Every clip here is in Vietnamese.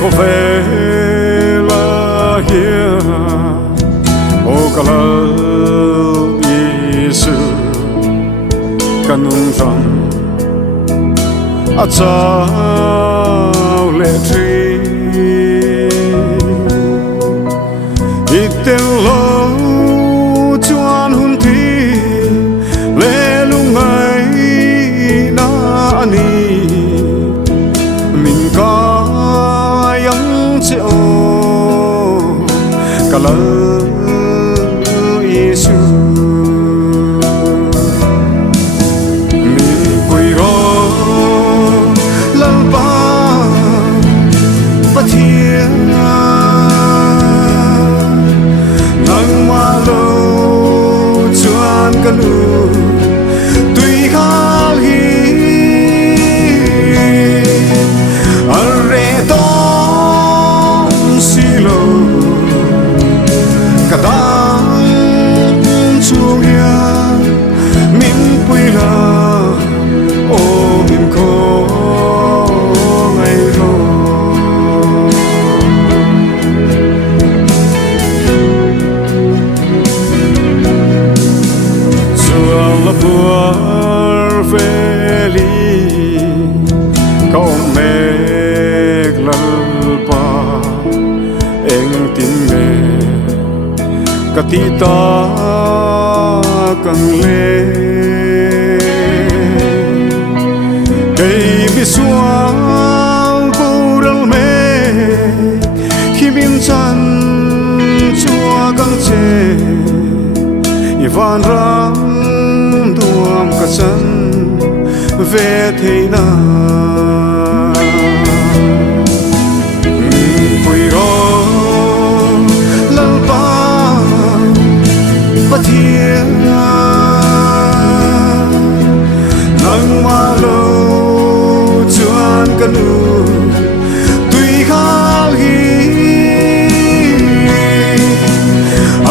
có vẻ là hiền ô cả là Giêsu kanung rằng a chao lệ tri itel lo chuan hun thi lệ lung ngày na ani mình có yang cheo cả là Giêsu tuy khal hi arre tong silo kadang chung ya min pui la o min ko ngai ro la buar veli câu mèc lalpa eng tin me katita kang le cây bisuang kurang me khi bin chan chua kang che ivan ram tuam ka chan ve theina pui ro lalpa pathia nang ma lo chuan kanu tui khal hi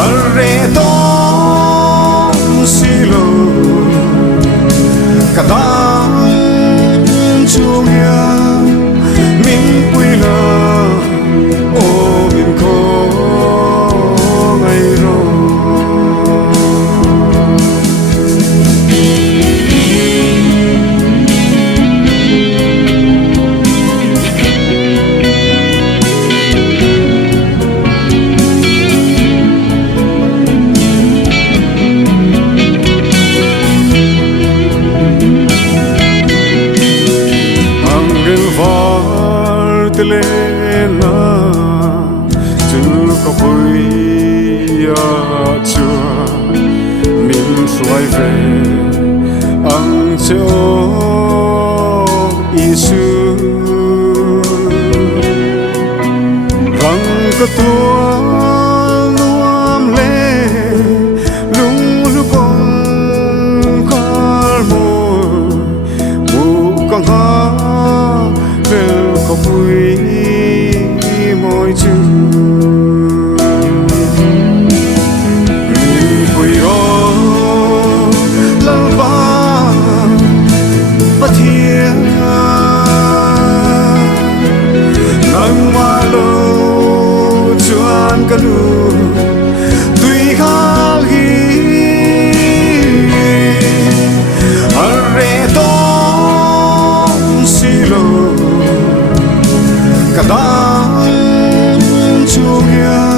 arre tong silo kadang chung ya min pui la o min ko ngai ro Telena tu có vui chua min xoay về ăn châu Giêsu răng có tua nuam lê lung lu bông khal môi bu căng ha về có vui môi chữ mình vui ro lalpa pathia nang ma lo chuan kanu tui khal hi arre tong silo kadang chung ya